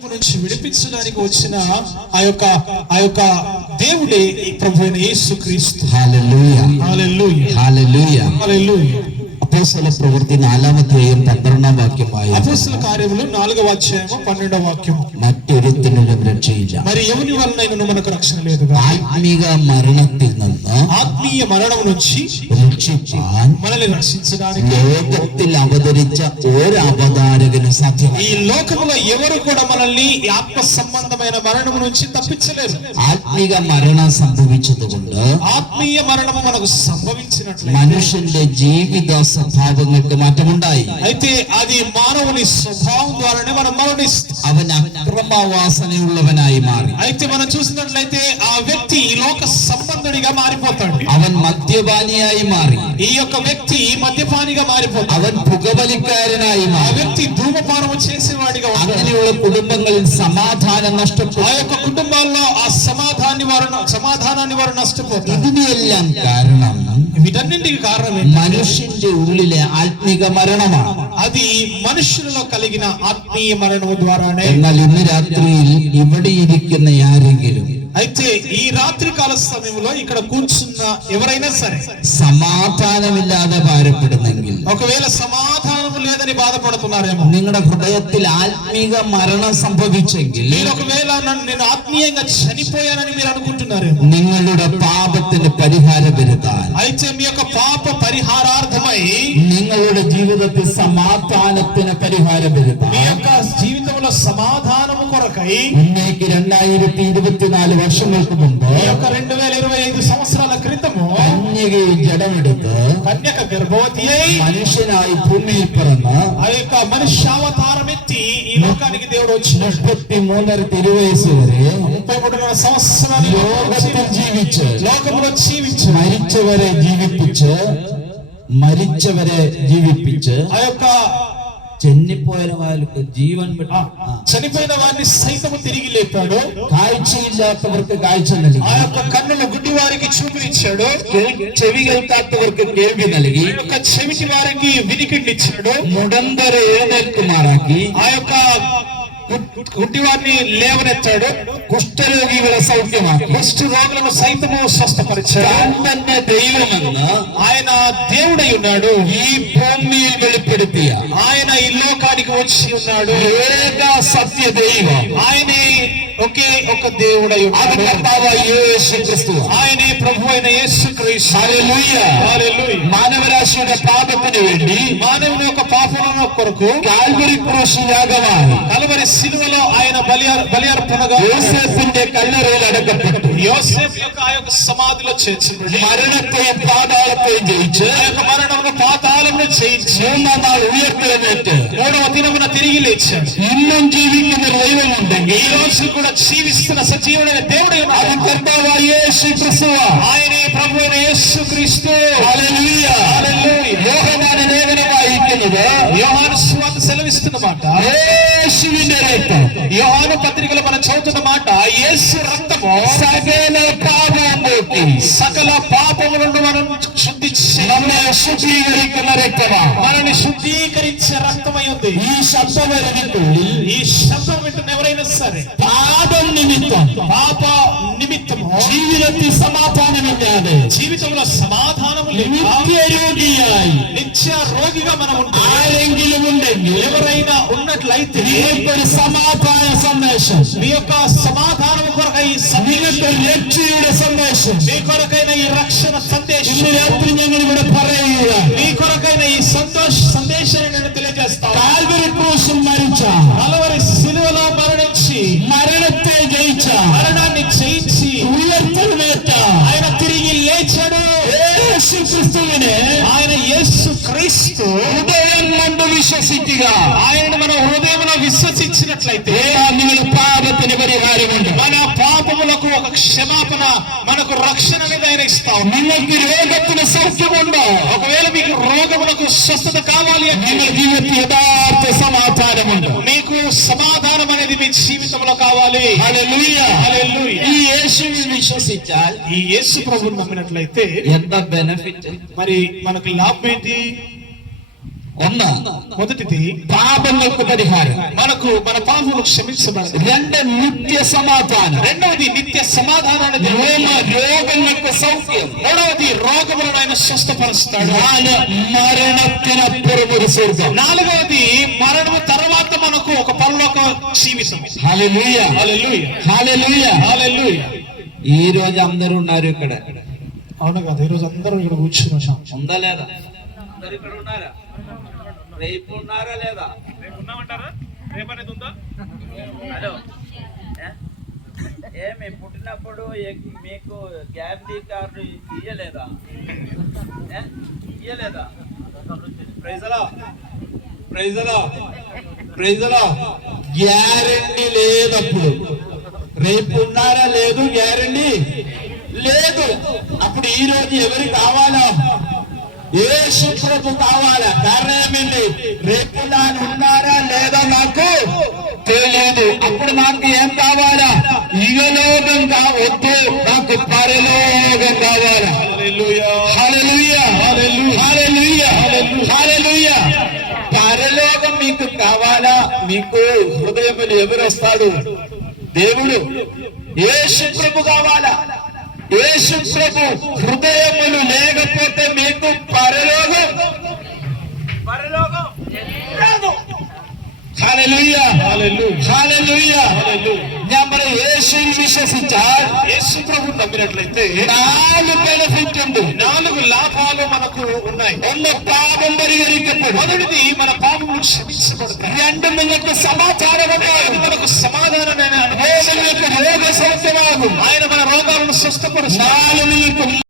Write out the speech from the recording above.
నుంచి విడిపించడానికి వచ్చిన ఆ యొక్క ఆ యొక్క దేవుడే ఈ ప్రభు అయిన యేసు క్రీస్తు ഹാലലൂയ హల్లెలూయా ഹാലലൂയ హల్లెలూయా അപ്പോസ്തല പ്രവൃത്തി നാലാമത്തെയും പന്ത്രണ്ടാം വാക്യമായി అపోస్తుల కార్యములు నాలుగవ అధ్యాయము పన్నెండవ వాక్యము മറ്റൊരുത്തിനും രക്ഷയില്ല మరి ఎవరి వలనైనా మనకు రక్షణ లేదుగా ആത്മീക മരണത്തിൽ നിന്ന് ఆత్మీయ మరణం నుంచి രക്ഷിപ്പാൻ మనల్ని రక్షించడానికి ലോകത്തിൽ അവതരിച്ച ഒരു അവതാരകനും ఈ സാധ്യമല്ല లోకములో ఎవరు కూడా మనల్ని ఈ ఆత్మ సంబంధమైన మరణం నుంచి తప్పించలేరు ആത്മീക മരണം സംഭവിച്ചതുകൊണ്ട് ఆత్మీయ మరణము మనకు సంభవించినట్లే മനുഷ്യന്റെ ജീവിത സ്വഭാവങ്ങൾക്ക് മാറ്റമുണ്ടായി అయితే అది మానవుని స్వభావం ద్వారానే మనం మరణిస్తాం അവൻ അക്രമവാസനയുള്ളവനായി മാറി అయితే మనం చూసినట్లయితే ఆ వ్యక్తి ఈ లోక సంబంధుడిగా మారిపోతాడు അവൻ മദ്യപാനിയായി മാറി ఈ యొక్క వ్యక్తి మద్యపానిగా మారిపోతాడు അവൻ പുകവലിക്കാരനായി ఆ മാറി వ్యక్తి ధూమపానము చేసేవాడిగా ఉంటాడు അങ്ങനെയുള്ള കുടുംബങ്ങളിൽ സമാധാനം ఆ നഷ്ടപ്പെട്ടു యొక్క కుటుంబాల్లో ఆ సమాధాన్ని వారు సమాధానాన్ని వారు నష్టపోతారు ഇതിനെല്ലാം കാരണം వీటన్నింటికి కారణం ఏంటి മനുഷ്യന്റെ ഉള്ളിലെ ആത്മിക മരണമാണ് అది మనుషులలో కలిగిన ఆత్మీయ మరణము ద్వారానే എന്നാൽ ഇന്ന് രാത്രിയിൽ ഇവിടെ ഇരിക്കുന്ന ആരെങ്കിലും అయితే ఈ రాత్రి కాల సమయంలో ఇక్కడ కూర్చున్న ఎవరైనా సరే സമാധാനമില്ലാതെ ഭാരപ്പെടുന്നെങ്കിൽ ఒకవేళ సమాధానం లేదని బాధపడుతున్నారేమో നിങ്ങളുടെ ഹൃദയത്തിൽ ആത്മീക മരണം സംഭവിച്ചെങ്കിൽ మీరు ఒకవేళ నన్ను నేను ఆత్మీయంగా చనిపోయానని మీరు అనుకుంటున్నారేమో നിങ്ങളുടെ പാപത്തിന് പരിഹാരം വരുത്താൻ అయితే మీ యొక్క పాప పరిహారార్థమై നിങ്ങളുടെ ജീവിതത്തിൽ സമാധാനത്തിന് പരിഹാരം మీ വരുത്താൻ యొక్క జీవితంలో సమాధానము కొరకై ഇന്നേക്ക് രണ്ടായിരത്തി ഇരുപത്തിനാല് വർഷങ്ങൾക്ക് മുമ്പ് ఈ యొక్క రెండు వేల ఇరవై ఐదు సంవత్సరాల క్రితము കന്യകയിൽ ജഡമെടുത്ത് కన్యక గర్భవతి అయి മനുഷ്യനായി ഭൂമിയിൽ പിറന്ന് ఆ యొక్క మనుష్యావతారం ఎత్తి ఈ లోకానికి దేవుడు వచ్చినాడు മുപ്പത്തി മൂന്നര തിരുവയസ് വരെ ముప్పై మూడున్నర సంవత్సరాలు ലോകത്തിൽ ജീവിച്ച് లోకంలో జీవించాడు മരിച്ചവരെ ജീവിപ്പിച്ച് മരിച്ചവരെ ജീവിപ്പിച്ച് ఆ యొక్క చనిపోయిన వాళ్ళకి జీవన్ చనిపోయిన వారిని సైతం తిరిగి లేపాడు. కాయచి వరకు కాయచండి ఆ యొక్క కన్నుల గుడ్డి వారికి చూపునిచ్చాడు. చెవి గెలుతాత వరకు గేల్వి నలిగి యొక్క చెవిటి వారికి వినికిడిచ్చాడు. ముడందర ఏదెత్తుమారాకి ఆ యొక్క గుడ్డివాడిని లేవనెత్తాడు. కుష్ఠరోగిಗಳ సౌఖ్యమా కుష్ఠ రోగులను సైతము స్వస్థపరిచాడు. అన్న దైవమన్న ఆయన దేవుడై ఉన్నాడు. ఈ భూమి వెళ్ళిపెడితే ఆయన ఈ లోక లోకానికి వచ్చి ఉన్నాడు. ఏక సత్య దైవం. ఆయన ఒకే ఒక దేవుడై అది ఆయన ప్రభు అయిన యేసు హల్లెలూయా. హల్లెలూయా. మానవ రాశి యొక్క పాపమును వెళ్ళి మానవుని యొక్క పాపములను కొరకు కాల్వరి పురుష యాగవారు కలవరి సిలువలో ఆయన బలి బలి అర్పణగా యోసేపుండే కళ్ళరేలు అడగబట్టు. యోసేపు యొక్క ఆ యొక్క సమాధిలో చేర్చబడి మరణతో పాదాలపై జయించి. ఆ యొక్క మరణము పాతాలను జయించి. మూడవ నాడు ఉయర్తెలనేట్టు మూడవ దినమున తిరిగి లేచాడు ഇന്നും ജീവിക്കുന്ന ഒരു ദൈവമുണ്ടെങ്കിൽ ఈ రోజు కూడా జీవిస్తున్న సజీవుడైన దేవుడే അത് ఉన్నాడు കർത്താവായ യേശു ക്രിസ്തുവാണ് ఆయనే ప్రభు అయిన యేసు క్రీస్తు ഹല്ലേലൂയ. യോഹന്നാന് ലേഖനം വായിക്കുന്നത് యోహాను స్వాత సెలవిస్తున్న మాట യേശുവിന്റെ രക്തം యోహాను పత్రికలో మనం చదువుతున్న మాట యేసు రక్తము സകല പാപവും പോക്കി సకల పాపములను మనం శుద్ధి చే- നമ്മെ ശുദ്ധീകരിക്കുന്ന രക്തമാണ് మనల్ని శుద్ధీకరించే రక్తమై ఉంది ഈ ശബ്ദവരവിക്കുള്ളിൽ ఈ శబ్దం వింటున్న ఎవరైనా సరే പാപം നിമിത്തം పాప నిమిత్తము ജീവിതത്തിൽ സമാധാനമില്ലാതെ జీవితంలో సమాధానము లేక നിത്യരോഗിയായി నిత్య రోగిగా మనం ఉంటే ആരെങ്കിലും ഉണ്ടെങ്കിൽ ఎవరైనా ఉన్నట్లయితే നിങ്ങൾക്കൊരു സമാധാന സന്ദേശം మీ యొక్క సమాధానము కొరకై ఈ సందేశం നിങ്ങൾക്കൊരു രക്ഷയുടെ സന്ദേശം మీ కొరకైన ఈ రక్షణ సందేశం ഇന്ന് രാത്രി ഞങ്ങൾ ഇവിടെ പറയുക మీ కొరకైన ఈ సంతోష సందేశాన్ని నేను తెలియజేస్తాను കാൽവരി ക്രൂശിൽ മരിച്ച కలవరి సిలువలో మరణించి മരണത്തെ ജയിച്ച మరణాన్ని జయించి ഉയർത്തെഴുന്നേറ്റ ఆయన తిరిగి లేచాడు യേശു ക്രിസ്തുവിനെ ఆయన యేసు క్రీస్తు ഹൃദയം കൊണ്ട് വിശ്വസിക്കുക ఆయనను మన హృదయంలో విశ్వసించినట్లయితే നിങ്ങൾ క్షమాపణ మనకు రక్షణ అనేది ఆయన ఇస్తాం നിങ്ങൾക്ക് രോഗത്തിന് സൗഖ്യമുണ്ടോ ఒకవేళ మీకు రోగములకు స్వస్థత కావాలి అంటే നിങ്ങൾ ജീവിതത്തിൽ യഥാർത്ഥ സമാധാനമുണ്ട് మీకు సమాధానం అనేది మీ జీవితంలో కావాలి ഹല്ലേലൂയ. హల్లెలూయా. ഈ യേശുവിൽ വിശ്വസിച്ചാൽ ఈ యేసు ప్రభువుని నమ్మినట్లయితే എന്താ ബെനഫിറ്റ് మరి మనకు లాభం ఏంటి వంద మొదటిది పాపములకు పరిహారం. మనకు మన పాపములు క్షమించబడి రెండు నిత్య సమాధానం. రెండవది నిత్య సమాధానాన్ని రోమ రోగం యొక్క సౌఖ్యం. మూడవది రోగములను ఆయన స్వస్థపరుస్తాడు. మరణ పురమురు స్వర్గం నాలుగవది మరణము తర్వాత మనకు ఒక పరలోక జీవితం. ఈ రోజు అందరూ ఉన్నారు ఇక్కడ. అవును కదా ఈ రోజు అందరూ ఇక్కడ కూర్చున్నాం ఉందా లేదా? అందరు ఇక్కడ ఉన్నారా? రేపు ఉన్నారా లేదా? హలో. ఏ? ఏమి పుట్టినప్పుడు మీకు గ్యారంటీ కార్డు ఇయ్యలేదా? ఏ? ఇయ్యలేదా? ప్రైజలా? ప్రైజలా? ప్రైజలా? గ్యారంటీ లేదప్పుడు. రేపు ఉన్నారా? లేదు గ్యారంటీ లేదు. అప్పుడు ఈ రోజు ఎవరు కావాలా? ఏ శుభ్రపు కావాలా? కారణం ఏమిటి రేపు నాన్న ఉన్నారా లేదా నాకు తెలియదు. అప్పుడు నాకు ఏం కావాలా? ఇగలోకం కావద్దు నాకు పరలోకం కావాలా. పరలోకం మీకు కావాలా? మీకు హృదయములు ఎవరు వస్తాడు దేవుడు. యేసు ప్రభు కావాలా? యేసు ప్రభు హృదయములు లేకపోతే మీకు పరలోకం పరలోకం రాదు హల్లెలూయా హల్లెలూయా ഞാൻ యేసుని విశ్వసించాలి యేసు ప్రభు నమ్మినట్లయితే నాలుగు బెనిఫిట్ ఉంది. నాలుగు లాభాలు మనకు ఉన్నాయి. ఒన్న పాపం పరిహరించబడు మొదటిది మన పాపములు క్షమించబడతాయి. రెండు మనకు సమాచారం మనకు సమాధానమైన అనుభవం యొక్క రోగ సంవత్సరాలు ఆయన మన రోగాలను స్వస్థపరుస్తారు